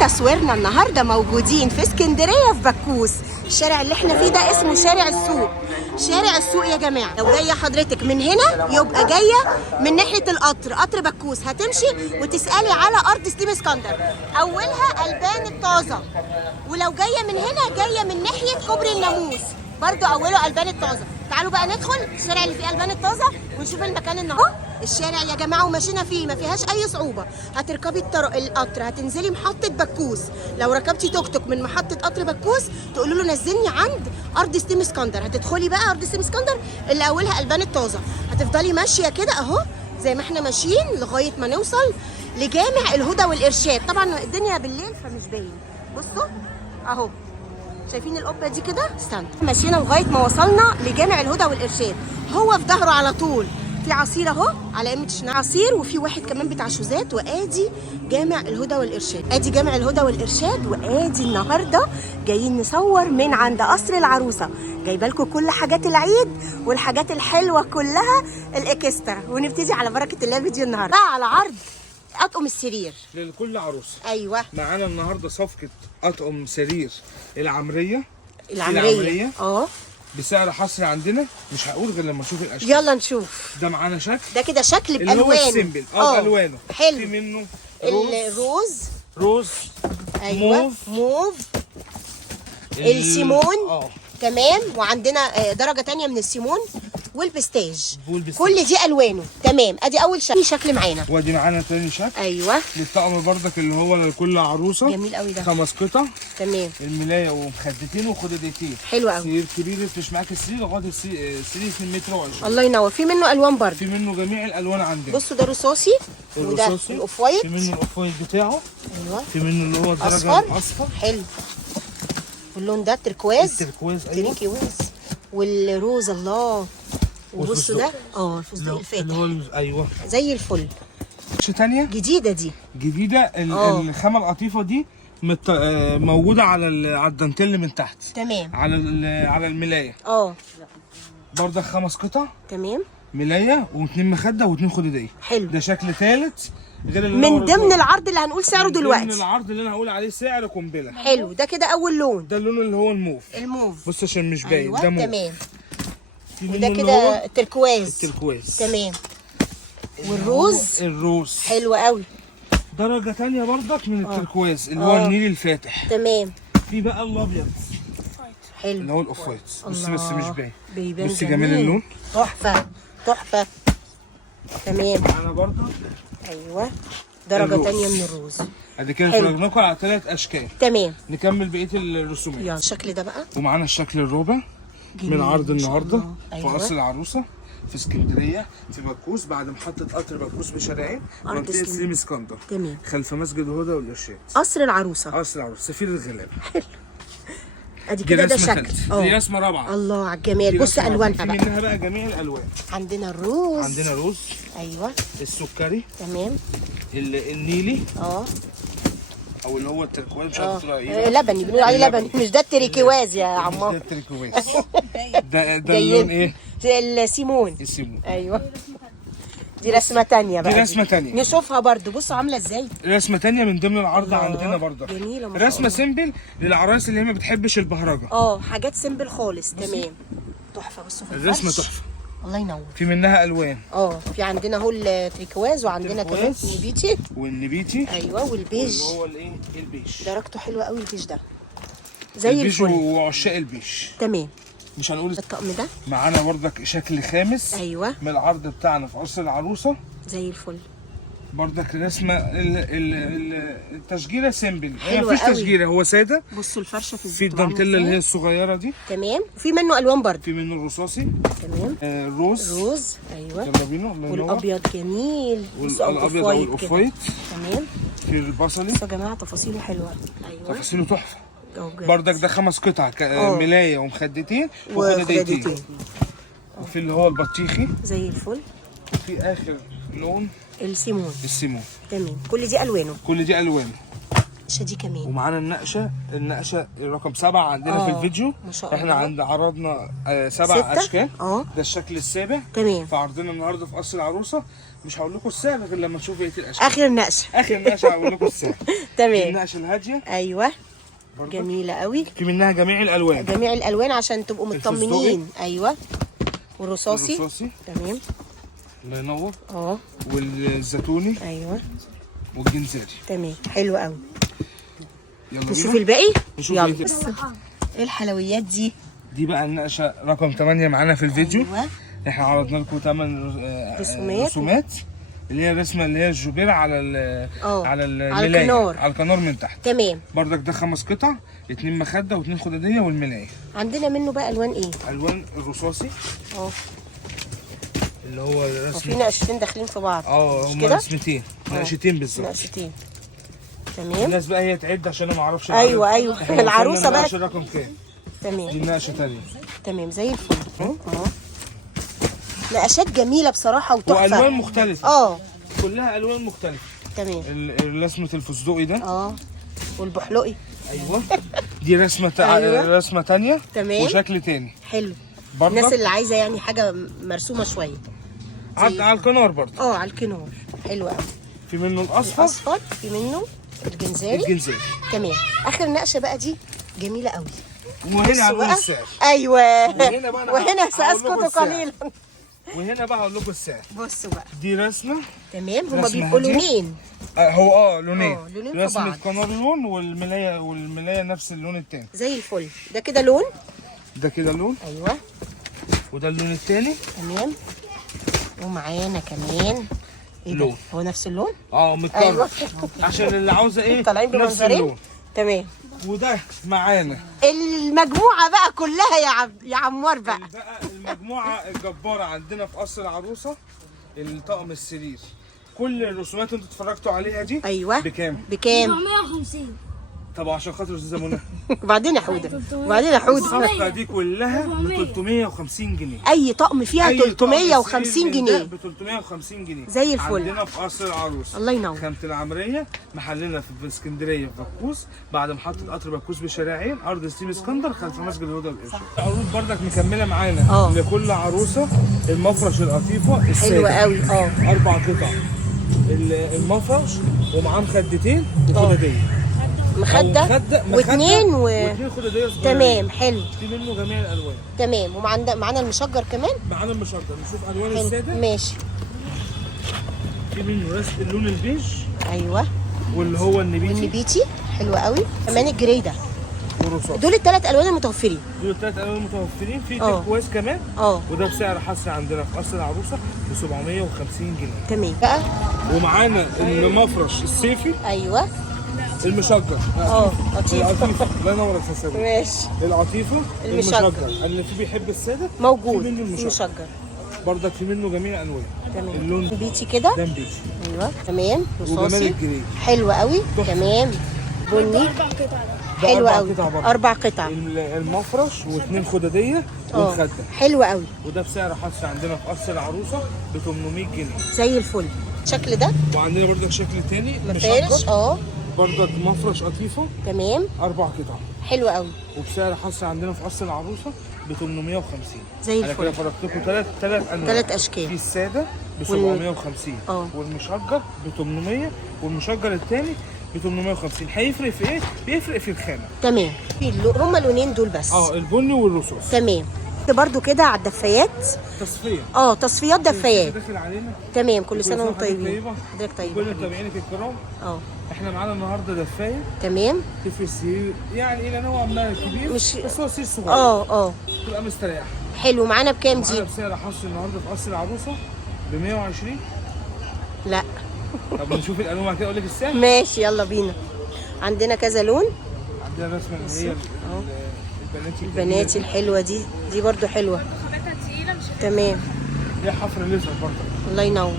تصويرنا النهارده موجودين في اسكندريه في بكوس. الشارع اللي احنا فيه ده اسمه شارع السوق. شارع السوق يا جماعه، لو جايه حضرتك من هنا يبقى جايه من ناحيه القطر، قطر بكوس، هتمشي وتسالي على ارض ستيم اسكندر، اولها البان الطازه. ولو جايه من هنا جايه من ناحيه كوبري الناموس، برضو اوله البان الطازه. تعالوا بقى ندخل الشارع اللي فيه البان الطازه ونشوف المكان النهارده. الشارع يا جماعه وماشينا فيه ما فيهاش اي صعوبه. هتركبي القطر، هتنزلي محطه بكوس. لو ركبتي توك توك من محطه قطر بكوس تقولوا له نزلني عند ارض ستيم اسكندر. هتدخلي بقى ارض ستيم اسكندر اللي اولها البان الطازه. هتفضلي ماشيه كده اهو زي ما احنا ماشيين لغايه ما نوصل لجامع الهدى والارشاد. طبعا الدنيا بالليل فمش باين. بصوا اهو، شايفين القبه دي كده؟ استنى، مشينا لغايه ما وصلنا لجامع الهدى والارشاد. هو في ظهره على طول في عصير اهو على قيمه عصير، وفي واحد كمان بتاع شوزات. وادي جامع الهدى والارشاد، ادي جامع الهدى والارشاد. وادي النهارده جايين نصور من عند قصر العروسه. جايبه لكم كل حاجات العيد والحاجات الحلوه كلها الاكسترا. ونبتدي على بركه الله فيديو النهارده بقى على عرض اطقم السرير لكل عروسه. ايوه، معانا النهارده صفقه اطقم سرير العمريه بسعر حصري عندنا، مش هقول غير لما نشوف الاشكال. يلا نشوف. ده معانا شكل، ده كده شكل اللي هو بالوانه السيمبل بالوانه. حلو. في منه الروز ايوه، موف السيمون تمام. وعندنا درجه تانية من السيمون والبستاج. كل دي الوانه تمام. ادي اول شكل معانا. وادي معانا تاني شكل ايوه للطقم بردك اللي هو لكل عروسه. جميل قوي ده، 5 قطع تمام. الملايه ومخدتين وخداديتين. حلو قوي. سرير كبير يفرش معاك السرير لغايه السرير 2 متر و20. الله ينور. في منه الوان برضه، في منه جميع الالوان عندنا. بصوا ده رصاصي وده الاوف وايت. في منه الاوف وايت بتاعه. ايوه. في منه اللي هو الدرجه الاصفر. حلو. واللون ده تركواز. التركواز ايوه. تركواز والروز. الله. وبصوا ده الفستق الفاتح اللي هو ايوه زي الفل. تانية جديده دي، جديده. الخامه القطيفه دي موجوده على الدانتيل من تحت، تمام. على الملايه برضه 5 قطع تمام. ملايه و2 مخده و2 خدوديه. حلو. ده شكل ثالث غير من ضمن العرض اللي هنقول سعره دلوقتي. من العرض اللي انا هقول عليه سعر قنبله. حلو. ده كده اول لون، ده اللون اللي هو الموف. بص عشان مش باين. أيوة. ده موف تمام. وده كده التركواز تمام. والروز حلو قوي. درجه ثانيه برضك من التركواز اللي هو النيل الفاتح. تمام. في بقى الابيض حلو اللي هو الاوف وايت. بس مش باين. بيبان. بص جمال اللون، تحفه تحفه. تمام. معانا برضه ايوه درجه ثانيه من الروز. ادي كده فرجناكم على 3 اشكال. تمام. نكمل بقيه الرسومات. يلا الشكل ده بقى. ومعانا الشكل الرابع من عرض النهارده. أيوة. في قصر العروسه في اسكندريه في بكوس، بعد محطه قطر بكوس بشارعين، منطقه سليم اسكندر. تمام. خلف مسجد الهدى والارشاد. قصر العروسه. قصر العروسه سفير الغلاب. ادي كده ده شكل. دي رسمه رابعه. الله على الجمال. بص الوانها في بقى. منها بقى جميع الالوان. عندنا الروز. ايوه. السكري. تمام. النيلي. او اللي هو التركواز، مش عارف تقول ايه. لبني، بنقول عليه لبني. مش ده التركواز يا عمار. ده التركواز. ده اللون ايه؟ السيمون. ايوه. دي رسمه تانية بقى. دي رسمه تانية نشوفها برضو. بصوا عامله ازاي. رسمه تانية من ضمن العرض عندنا برضه. جميله ما شاء الله. رسمه سيمبل للعرايس اللي هي ما بتحبش البهرجه. حاجات سيمبل خالص. تمام. تحفه. بصوا في الرسمه تحفه. الله ينور. في منها الوان. في عندنا اهو التريكواز، وعندنا كمان النبيتي. والنبيتي ايوه. والبيج اللي هو الايه البيج. درجته حلوه قوي البيج ده زي الفل. وعشاق البيج. تمام. مش هنقول الطقم ده. معانا برضك شكل خامس. ايوه. من العرض بتاعنا في قصر العروسه زي الفل. برضك رسمه التشجيره سيمبل. مفيش تشجيره، هو ساده. بصوا الفرشه في في الدانتيلا اللي هي الصغيره دي. تمام. وفي منه الوان برضه. في منه الرصاصي. تمام. الروز. ايوه. يلا بينا. والابيض جميل. والابيض او الاوف وايت. تمام. في البصلي. بصوا يا جماعه تفاصيله حلوه. ايوه تفاصيله تحفه. بردك ده 5 قطع ملايه ومخدتين وخداديتين. وفي اللي هو البطيخي زي الفل. في اخر لون السيمون. السيمون. تمام. كل دي الوانه. كل دي الوانه. النقشه دي كمان. ومعانا النقشه رقم 7 عندنا في الفيديو. ما شاء احنا عرضنا 7 اشكال. ده الشكل السابع. تمام. فعرضنا النهارده في قصر العروسه. مش هقول لكم السعر غير لما نشوف بقيه الاشكال. اخر نقشه هقول لكم السعر. تمام. النقشه الهاديه. ايوه جميله قوي. في منها جميع الالوان عشان تبقوا مطمنين. ايوه. والرصاصي. تمام. الله ينور. اه. والزيتوني. ايوه. والجنزاري. تمام حلو قوي. يلا نشوف الباقي. يلا. ايه الحلويات دي؟ دي بقى النقشه رقم 8 معانا في الفيديو. ايوه. احنا عرضنا لكم 8 رسومات اللي هي الرسمه اللي هي الجبيره على الملايه على الكنار من تحت. تمام. بردك ده 5 قطع، 2 مخده و2 خداديه والملايه. عندنا منه بقى الوان ايه؟ الوان الرصاصي اللي هو الرسم. وفي نقشتين داخلين في بعض. هم رسمتين، نقشتين بالظبط. نقشتين. تمام. الناس بقى هي تعد عشان انا ما اعرفش. ايوه العروسه بقى. رقم كام؟ تمام. دي نقشه ثانيه. تمام زي الفل. نقشات جميله بصراحه وتحفه. والوان مختلفه. كلها الوان مختلفه. تمام. رسمه الفستقي ده. والبحلقي. ايوه. دي رسمه رسمه ثانيه. تمام. وشكل ثاني. حلو. الناس اللي عايزه يعني حاجه مرسومه شويه. على الكنار برضه. على الكنار. حلو قوي. في منه الاصفر. في منه الجنزاري. تمام. اخر نقشه بقى دي جميله قوي. وهنا هنقول السعر. ايوه. وهنا ساسكت قليلا. وهنا بقى هقول لكم السعر. بصوا بقى. دي رسمه. تمام. هما بيبقوا لونين. هو لونين. لونين في رسمه بعض. الكنار لون والملايه نفس اللون التاني. زي الفل. ده كده لون. ده كده لون. ايوه. وده اللون التاني. تمام. ومعانا كمان لون. هو نفس اللون؟ متكرر. أيوة. عشان اللي عاوزه ايه طالعين بمنظرين. تمام. وده معانا المجموعه بقى كلها يا عمار بقى المجموعه الجباره عندنا في قصر العروسه. الطقم السرير كل الرسومات اللي انتوا اتفرجتوا عليها دي. ايوه. بكام؟ 450. طبعا عشان خاطر استاذه منى. وبعدين يا حوده. الصفقه دي كلها ب 350 جنيه. اي طقم فيها 350 جنيه. ب 350 جنيه زي الفل. عندنا في قصر العروسه. الله ينور. خامة العمريه. محلنا في اسكندريه في بكوس بعد محطه قطر بكوس بشارعين ارض ستيم اسكندر خلف مسجد الهدى والارشاد. عروض بردك مكمله معانا. لكل عروسه المفرش القطيفه الساده. حلوه قوي. 4 قطع المفرش ومعاه مخدتين وخداديه. مخده واثنين خداديه صغيرين. تمام. حلو. في منه جميع الالوان. تمام. معانا المشجر كمان. معانا المشجر. نشوف الوان الساده. ماشي. في منه رسم اللون البيج. ايوه. واللي هو النبيتي. حلو قوي. كمان الجريده. والرصاص. دول ال3 الوان المتوفرين. في تركواز كمان. وده بسعر حصري عندنا في قصر العروسه ب 750 جنيه. تمام بقى. ومعانا المفرش الصيفي. ايوه. المشجر. القطيفه. الله ينور يا استاذ. ماشي. القطيفه. المشجر اللي فيه بيحب الساده موجود. في منه المشجر. برضك في منه جميع الوان. تمام. اللون بيتي كده. ده بيتي. ايوه. تمام. وجمال الجري. حلو قوي. تمام. بني. حلو قوي. 4 قطع. المفرش و2 خداديه ومخده. حلو قوي. وده بسعر حصري عندنا في قصر العروسه ب 800 جنيه. زي الفل. الشكل ده. وعندنا برضك شكل تاني مفارش. برضك مفرش قطيفه. تمام. 4 قطع. حلو قوي. وبسعر حصري عندنا في قصر العروسه ب 850. زي الفل. انا كده فرجت لكم 3 انواع. 3 اشكال. في الساده ب 750 والمشجر ب 800 والمشجر الثاني ب 850. هيفرق في ايه؟ بيفرق في الخامه. تمام. هما اللونين دول بس. البني والرصاص. تمام. برضو كده على الدفايات. تصفيه. تصفيات دفايات. داخل علينا. تمام. كل سنه وانتم طيبين. حضرتك طيب. كل متابعينك الكرام. احنا معانا النهارده دفايه. تمام. تفرق سرير يعني الى نوع ما كبير بس هو سرير صغير. تبقى مستريح. حلو. معانا بكام دي؟ معانا بسعر حصري النهارده في قصر العروسه ب 120. لا. طب نشوف الالوان كده اقول لك السعر. ماشي يلا بينا. عندنا كذا لون. عندنا رسمه اللي هي البناتي الحلوه دي برضو حلوه. تمام. دي حفر ليزر برضه. الله ينور.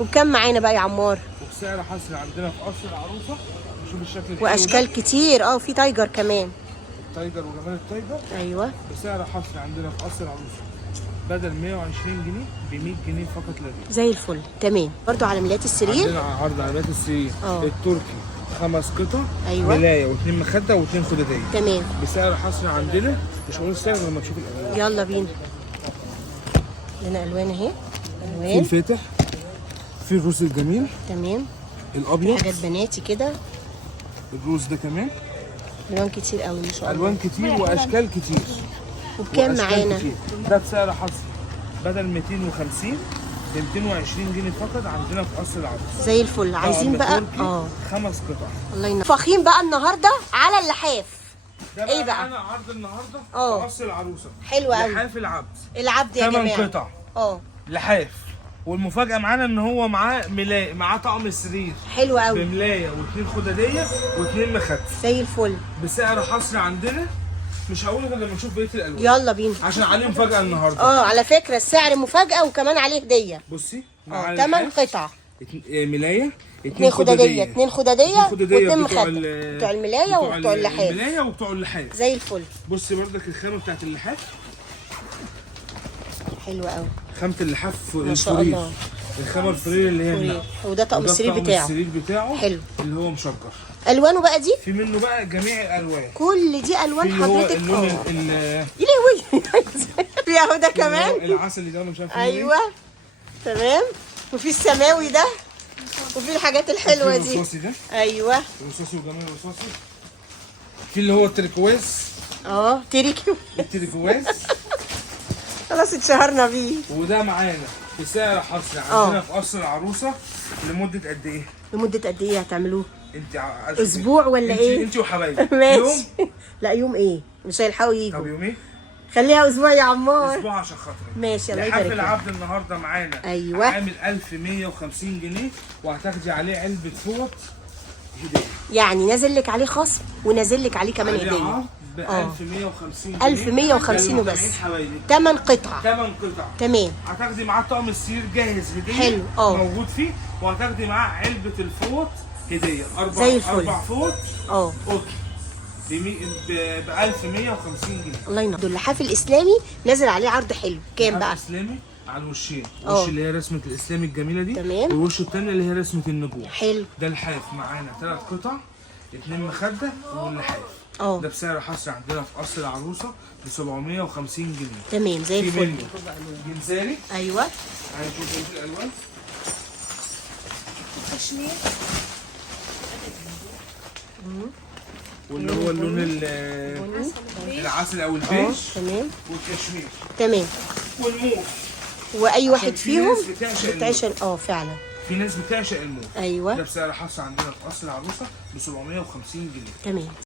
وبكام معانا بقى يا عمار؟ وبسعر حصري عندنا في قصر العروسه. نشوف الشكل الحلو واشكال كتير. في تايجر كمان. التايجر وجمال التايجر. ايوه. بسعر حصري عندنا في قصر العروسه بدل 120 جنيه ب 100 جنيه فقط لا غير. زي الفل. تمام. برضو على ملايات السرير. عندنا عرض على ملايات السرير. التركي 5 قطع. أيوة. ملايه واثنين مخده واثنين خداديه. تمام. بسعر حصري عندنا، مش هقول السعر غير لما تشوف الالوان. يلا بينا. لنا الوان اهي. في الوان. الفاتح، في الروز الجميل، تمام. الابيض، حاجات بناتي كده. الروز ده كمان. الوان كتير قوي ما شاء الله. الوان كتير واشكال كتير. وبكام وأشكال معانا؟ كتير. ده بسعر حصري بدل 250 ب 220 جنيه فقط عندنا في قصر العروس. زي الفل. عايزين بقى 5 قطع. الله ينور. فاخين بقى النهارده على اللحاف. ده ايه بقى؟ معانا عرض النهارده في اه. قصر العروسه. حلو قوي. لحاف العبد. العبد يا 8 جماعه. قطع. لحاف. والمفاجاه معانا ان هو معاه معاه طقم السرير. حلو قوي. بملايه واثنين خداديه واثنين مخده. زي الفل. بسعر حصري عندنا، مش هقول غير لما نشوف بقيه الالوان. يلا بينا. عشان عليه مفاجاه النهارده. على فكره السعر مفاجاه وكمان عليه هديه. بصي. 8 قطع. ملايه، 2 خداديه، 2 خداديه واثنين مخده. بتوع الملايه وبتوع اللحاف. الملايه وبتوع اللحاف. زي الفل. بصي بردك الخامه بتاعت اللحاف. حلوه قوي. خامه اللحاف ما شاء الله. الخامه الفرير اللي هي النعم. وده طقم السرير بتاعه. السرير بتاعه حلو. اللي هو مشجر. الوانه بقى دي؟ في منه بقى جميع الالوان. كل دي الوان حضرتك. اللون يا لهوي. في اهو ده كمان. العسلي ده مش عارف. ايوه تمام. وفي السماوي ده وفي الحاجات الحلوه دي. الرصاصي ده. ايوه. الرصاصي وجميع الرصاصي. في اللي هو التريكواز. تريكو. التريكواز. خلاص اتشهرنا بيه. وده معانا بسعر حصري عندنا في قصر العروسه لمده قد ايه؟ لمده قد ايه هتعملوه؟ انت اسبوع ولا ايه؟ انت وحبايبك. ماشي. يوم؟ لا يوم ايه؟ مش هيلحقوا يجوا. طب يومين؟ خليها اسبوع يا عمار. اسبوع عشان خاطري. ماشي. الله لحاف يبارك لك. العبد النهارده معانا. ايوه. عامل 1150 جنيه وهتاخدي عليه علبه فوط هديه. يعني نازل لك عليه خصم ونازل لك عليه كمان عليه هديه. عرض ب 1150 جنيه. 1150 وبس. 8 8 قطع. 8 قطع. تمام. هتاخدي معاه طقم السرير جاهز هديه. حلو. موجود فيه. وهتاخدي معاه علبه الفوط هديه. زي الفل. 4 فوط. اوكي. ب 1150 جنيه. الله ينور. اللحاف الاسلامي نازل عليه عرض حلو. كام بقى؟ اسلامي على الوشين. الوش اللي هي رسمه الاسلامي الجميله دي. تمام. والوش الثاني اللي هي رسمه النجوم. حلو. ده الحاف معانا 3 قطع، 2 مخده واللحاف. ده بسعر حصري عندنا في قصر العروسه ب 750 جنيه. تمام زي الفل. في منه جنزاري. ايوه. هنشوف ايه الالوان. كشمير. واللي هو اللون العسل او البيج. تمام. والكشمير. تمام. والموف. واي واحد فيهم بتعشق فعلا. في ناس بتعشق الموف. ايوه. ده بسعر حصري عندنا في قصر العروسه ب 750 جنيه. تمام